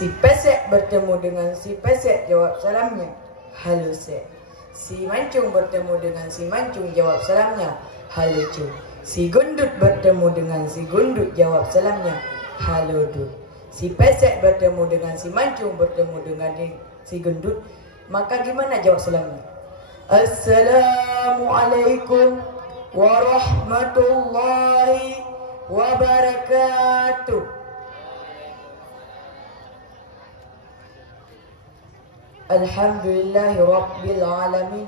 Si pesek bertemu dengan si pesek, jawab salamnya, halo sek. Si mancung bertemu dengan si mancung, jawab salamnya, halo cu. Si gundut bertemu dengan si gundut, jawab salamnya, halo dut. Si pesek bertemu dengan si mancung, bertemu dengan si gundut, maka gimana jawab salamnya? Assalamualaikum warahmatullahi wabarakatuh. Alhamdulillahi Rabbil Alamin,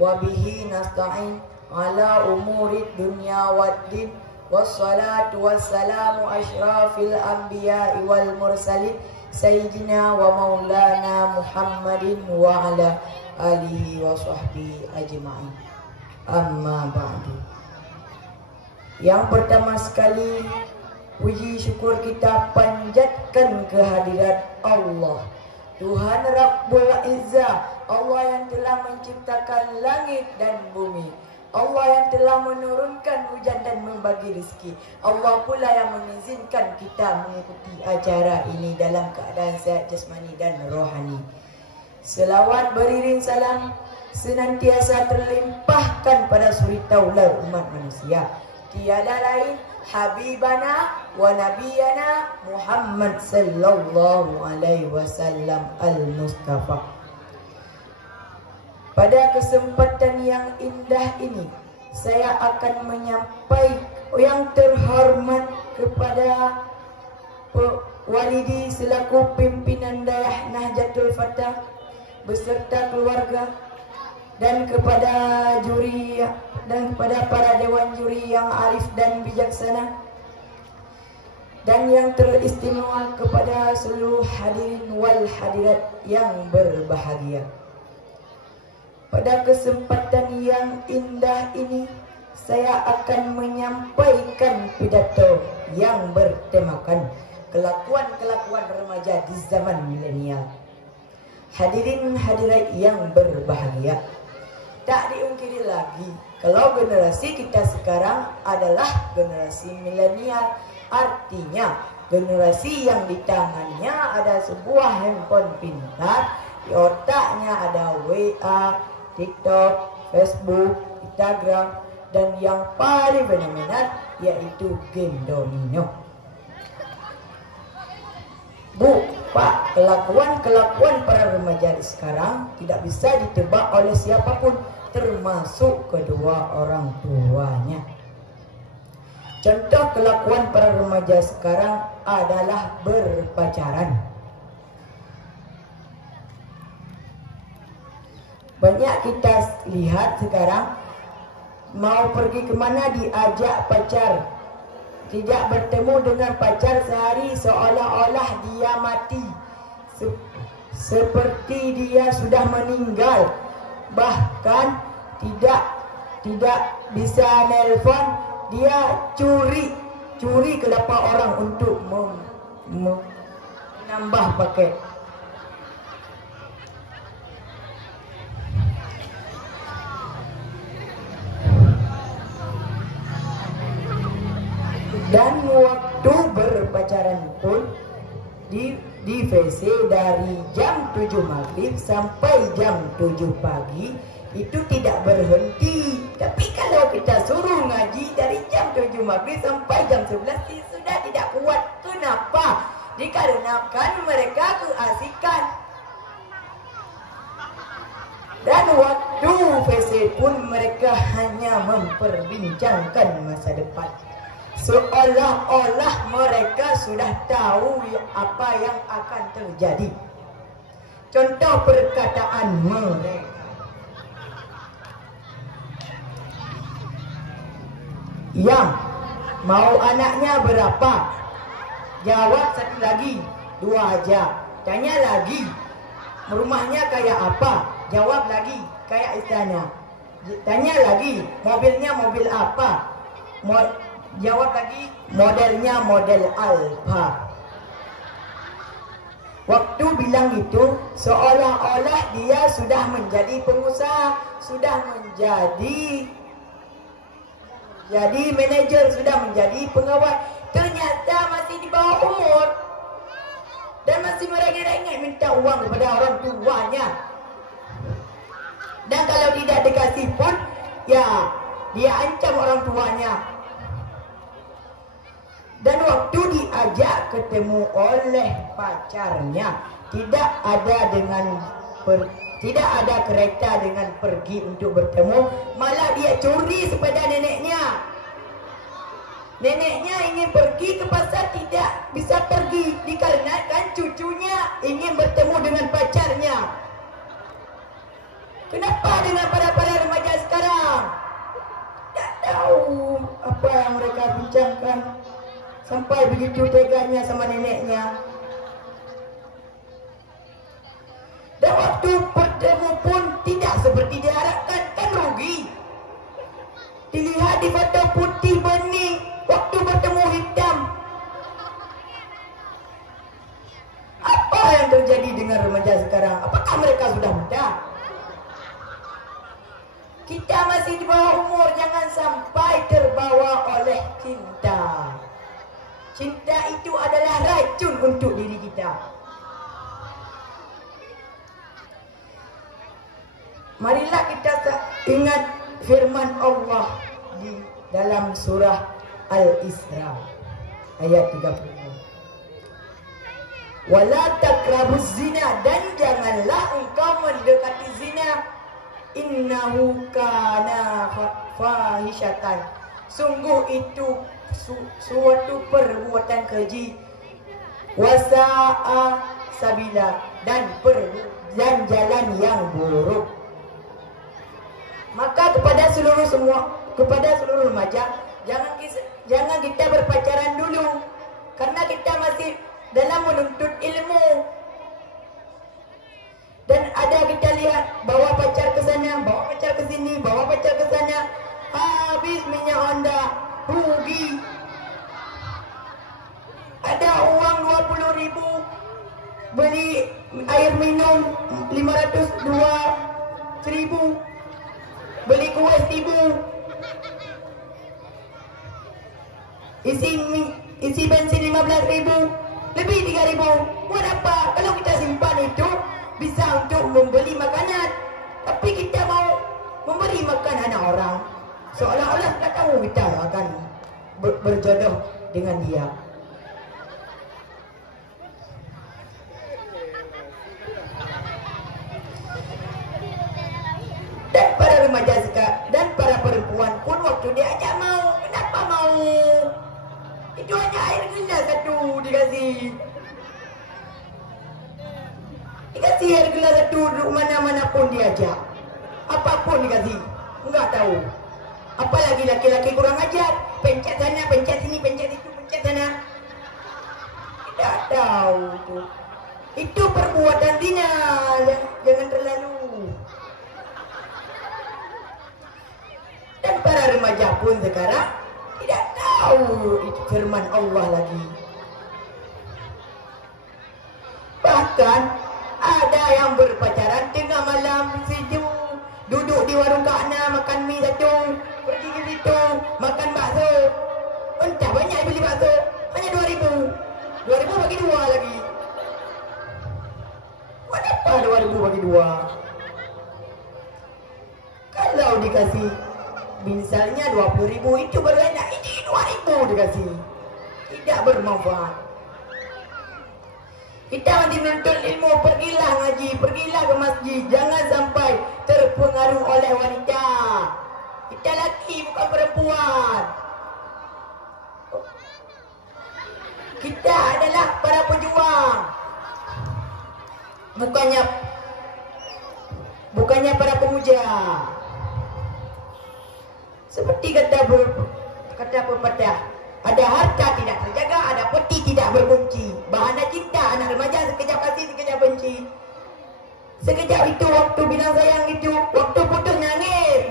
wabihi nasta'in ala umurid dunya waddin, wassalatu wassalamu ashrafil anbiya'i wal mursalin, sayyidina wa maulana Muhammadin wa ala alihi wa sahbihi ajma'in. Amma ba'du. Yang pertama sekali, puji syukur kita panjatkan kehadirat Allah, Tuhan Rabbul Izzah, Allah yang telah menciptakan langit dan bumi, Allah yang telah menurunkan hujan dan membagi rezeki, Allah pula yang mengizinkan kita mengikuti acara ini dalam keadaan sehat jasmani dan rohani. Selawat beriring salam senantiasa terlimpahkan pada suri taula umat manusia, tiada lain Habibana wa Nabiyana Muhammad sallallahu alaihi wasallam al-Mustafa. Pada kesempatan yang indah ini, saya akan menyampaikan yang terhormat kepada Walidi selaku pimpinan Dayah Nahdlatul Fatah beserta keluarga, dan kepada juri dan kepada para dewan juri yang arif dan bijaksana, dan yang teristimewa kepada seluruh hadirin wal hadirat yang berbahagia. Pada kesempatan yang indah ini, saya akan menyampaikan pidato yang bertemakan kelakuan-kelakuan remaja di zaman milenial. Hadirin hadirat yang berbahagia, tak diungkiri lagi kalau generasi kita sekarang adalah generasi milenial, artinya generasi yang di tangannya ada sebuah handphone pintar, di otaknya ada WA, TikTok, Facebook, Instagram, dan yang paling fenomenal yaitu game domino. Bu, Pak, kelakuan-kelakuan para remaja sekarang tidak bisa ditebak oleh siapapun, termasuk kedua orang tuanya. Contoh kelakuan para remaja sekarang adalah berpacaran. Banyak kita lihat sekarang, mau pergi kemana diajak pacar, tidak bertemu dengan pacar sehari seolah-olah dia mati, seperti dia sudah meninggal. Bahkan tidak bisa nelpon, dia curi ke lapak orang untuk menambah paket. Dan waktu berpacaran pun di WC dari jam 7 maghrib sampai jam 7 pagi itu tidak berhenti. Tapi kalau kita suruh ngaji dari jam 7 maghrib sampai jam 11 sudah tidak kuat. Kenapa? Dikarenakan mereka keasikan. Dan waktu WC pun mereka hanya memperbincangkan masa depan, seolah-olah mereka sudah tahu apa yang akan terjadi. Contoh perkataan mereka, yang mau anaknya berapa? Jawab satu lagi, 2 aja. Tanya lagi, rumahnya kayak apa? Jawab lagi, kayak istana. Tanya lagi, mobilnya mobil apa? Jawab lagi, modelnya model Alfa. Waktu bilang itu, seolah-olah dia sudah menjadi pengusaha, sudah menjadi manajer, sudah menjadi pegawai. Ternyata masih di bawah umur dan masih merengek-rengek minta uang kepada orang tuanya. Dan kalau tidak dikasih pun, ya dia ancam orang tuanya. Dan waktu diajak ketemu oleh pacarnya, tidak ada kereta dengan pergi untuk bertemu, malah dia curi sepeda neneknya. Neneknya ingin pergi ke pasar, tidak bisa pergi dikarenakan cucunya ingin bertemu dengan pacarnya. Kenapa dengan para remaja sekarang? Tak tahu apa yang mereka bincangkan sampai begitu teganya sama neneknya. Dan waktu bertemu pun tidak seperti diharapkan, kan rugi. Dilihat di foto putih bening, waktu bertemu hitam. Apa yang terjadi dengan remaja sekarang? Apakah mereka sudah muda? Kita masih di bawah umur, jangan sampai terbawa oleh cinta. Cinta itu adalah racun untuk diri kita. Marilah kita ingat firman Allah di dalam surah Al-Isra ayat 30. Wala taqrabuz zina, dan janganlah engkau mendekati zina. Innahu kana fahishatan, sungguh itu suatu perbuatan keji. Wasa'a sabila, dan jalan yang buruk. Maka kepada seluruh remaja, jangan kita berpacaran dulu, karena kita masih dalam menuntut ilmu. Dan ada kita lihat bawa pacar ke sana, bawa pacar ke sini, bawa pacar ke sana, habis minyak Honda, rugi. Ada uang 20.000, beli air minum 502.000, beli kuih 1.000, isi bensin 15.000, lebih 3.000. Buat apa? Kalau kita simpan itu bisa untuk membeli makanan, tapi kita mau memberi makan anak orang, seolah-olah tak tahu kita akan berjodoh dengan dia. Dan para remaja sekarang dan para perempuan pun waktu diajak mau, kenapa mau? Itu hanya air gelas satu dikasih air gelas satu, duduk mana-mana pun diajak, apapun dikasih, enggak tahu. Apalagi laki-laki kurang ajar, pencet sana, pencet sini, pencet itu, pencet sana, tidak tahu tu. Itu perbuatan zina, jangan terlalu. Dan para remaja pun sekarang tidak tahu itu firman Allah lagi. Bahkan ada yang berpacaran tengah malam sejuk, duduk di warung Kak Ana makan mie satu, pergi ke situ makan bakso. Entah banyak beli bakso, hanya 2.000. 2.000 bagi dua lagi. Kenapa 2.000 bagi dua? Kalau dikasih misalnya 20.000 itu baru enak, ini 2.000 dikasih, tidak bermanfaat. Kita masih menuntut ilmu, pergilah ngaji, pergilah ke masjid, jangan sampai terpengaruh oleh wanita. Kita lelaki bukan perempuan. Kita adalah para pejuang, bukannya para pemuja. Seperti kata pepatah, ada harta tidak terjaga, ada peti tidak berkunci. Bahana cinta anak remaja, sekejap kasih, sekejap benci. Sekejap itu waktu bilang sayang itu, waktu putus nangis.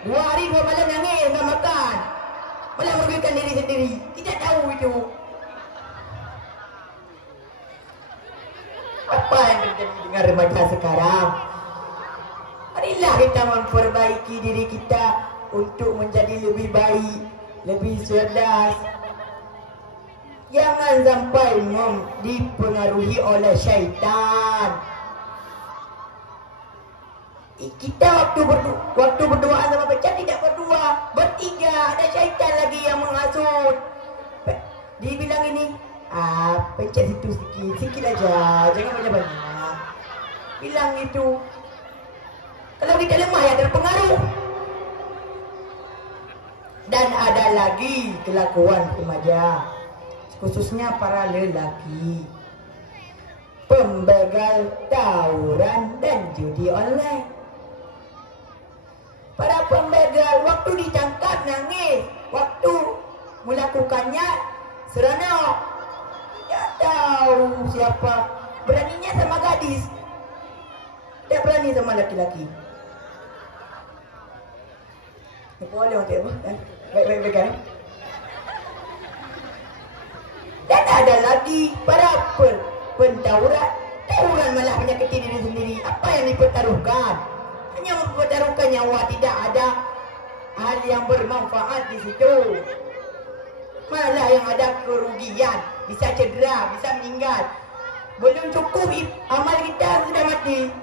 2 hari 2 malam nangis, nggak makan, malah merugikan diri sendiri. Tidak tahu itu. Apa yang terjadi dengan remaja sekarang? Marilah kita memperbaiki diri kita untuk menjadi lebih baik, lebih cerdas. Jangan sampai dipengaruhi oleh syaitan. Kita waktu berdoa sama pecah tidak berdua, bertiga, ada syaitan lagi yang menghasut. Dibilang ini, pencet situ sikit aja, jangan banyak-banyak. Bilang itu. Kalau kita lemah ya terpengaruh. Dan ada lagi kelakuan remaja, khususnya para lelaki, pembegal, tawuran, dan judi online. Para pembegal waktu ditangkap nangis, waktu melakukannya seronok. Tidak tahu siapa beraninya sama gadis, tidak berani sama laki-laki. Boleh untuk apa? Baik-baik kan? Dan ada lagi para tawuran malah menyakiti diri sendiri. Apa yang dipertaruhkan? Hanya mempertaruhkan nyawa, tidak ada hal yang bermanfaat di situ. Malah yang ada kerugian, bisa cedera, bisa meninggal. Belum cukup amal kita sudah mati.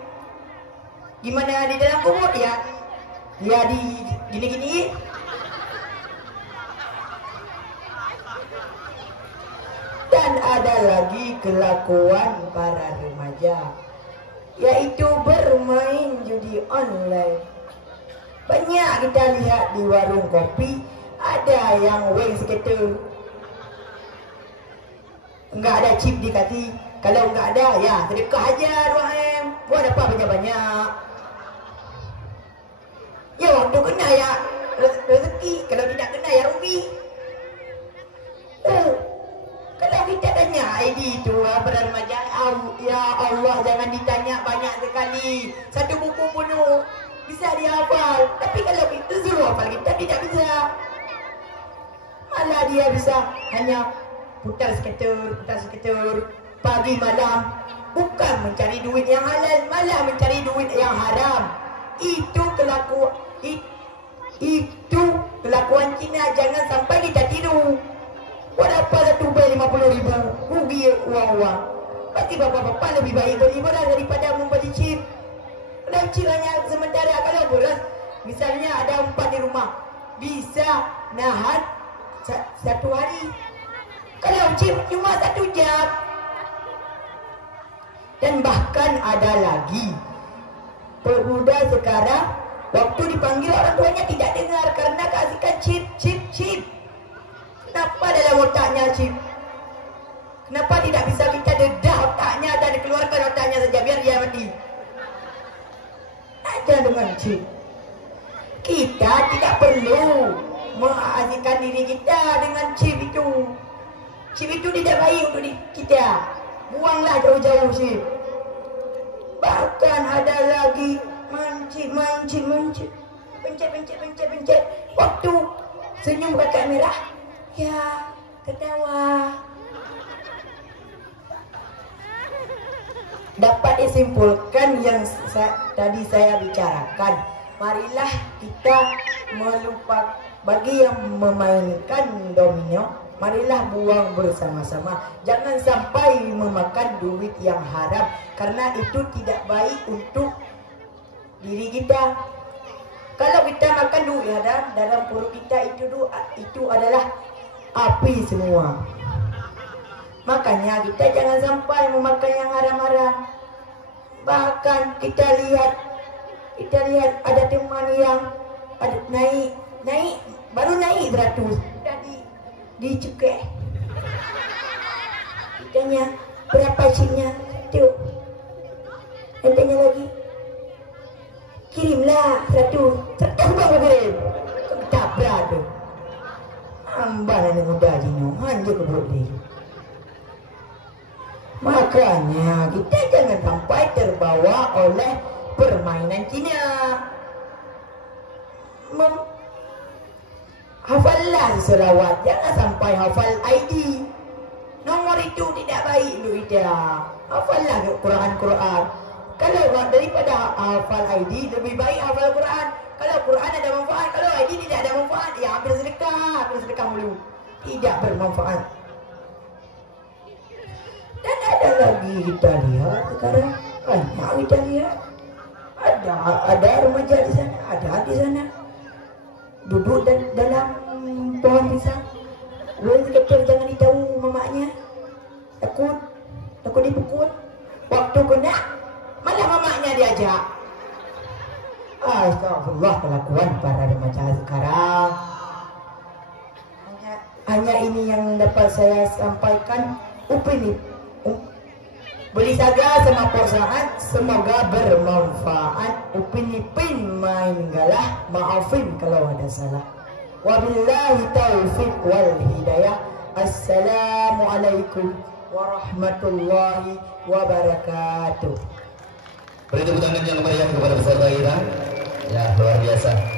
Gimana di dalam kubur ya? Dia di gini-gini. Dan ada lagi kelakuan para remaja, yaitu bermain judi online. Banyak kita lihat di warung kopi, ada yang wing skater. Enggak ada chip dikasih. Kalau enggak ada, ya sedekah aja 2M. Buat apa banyak-banyak? Ya waktu kena ya rezeki, kalau tidak kena ya rugi. Kalau kita tanya ID itu para remaja, ya Allah jangan ditanya banyak sekali. Satu buku penuh bisa dihafal. Tapi kalau itu suruh hafal kita tidak bisa. Malah dia bisa hanya putar skater pagi malam. Bukan mencari duit yang halal, malah mencari duit yang haram. Itu kelakuan Cina. Jangan sampai kita tiru. Buat apa satu bay 50.000, rugi uang-uang. Pasti bapak-bapak lebih baik beli beras daripada membeli chip. Kalau chip hanya sementara, kalau beras misalnya ada 4 di rumah, bisa nahan 1 hari. Kalau chip cuma 1 jam. Dan bahkan ada lagi pemuda sekarang, waktu dipanggil orang tuanya tidak dengar karena kasihkan chip. Kenapa dalam otaknya chip? Kenapa tidak bisa kita dedah otaknya dan dikeluarkan otaknya saja biar dia mati? Aja dengan chip. Kita tidak perlu mengasihkan diri kita dengan chip itu. Chip itu tidak baik untuk kita. Buanglah jauh-jauh chip. Bahkan ada lagi mancing. Pencet. Waktu senyum kakak merah, ya ketawa. Dapat disimpulkan yang tadi saya bicarakan. Marilah kita melupakan, bagi yang memainkan domino, marilah buang bersama-sama. Jangan sampai memakan duit yang haram, karena itu tidak baik untuk diri kita. Kalau kita makan duit haram, dalam perut kita itu adalah api semua. Makanya kita jangan sampai memakan yang haram-haram. Bahkan kita lihat ada teman yang ada naik baru naik 100 sudah dicekek. Ditanya berapa chipnya? Tuh. Dan tanya lagi, kirimlah 100 bang kirim. Ketabrak tu. Amban anak muda jino, hanya kebut dia. Makanya kita jangan sampai terbawa oleh permainan Cina. Hafallah selawat, jangan sampai hafal ID. Nomor itu tidak baik untuk kita. Hafallah Quran. Kalau daripada hafal ID, lebih baik hafal Quran. Kalau Quran ada manfaat, kalau ID tidak ada manfaat, ya ambil sedekah mulu. Tidak bermanfaat. Dan ada lagi kita lihat sekarang, banyak kita lihat. Ada remaja di sana, ada di sana duduk dalam pohon pisang. Lalu kata jangan ditahu mamanya, takut dipukul. Waktu kena malah mamanya diajak. Astagfirullah, kelakuan para remaja sekarang. Hanya ini yang dapat saya sampaikan. Upin beli saja sama saat, semoga bermanfaat. Upin Ipin main galah, maafin kalau ada salah. Wabillahi taufiq wal hidayah. Assalamualaikum warahmatullahi wabarakatuh. Beri tepuk tangan yang meriah kepada peserta kita. Ya, luar biasa.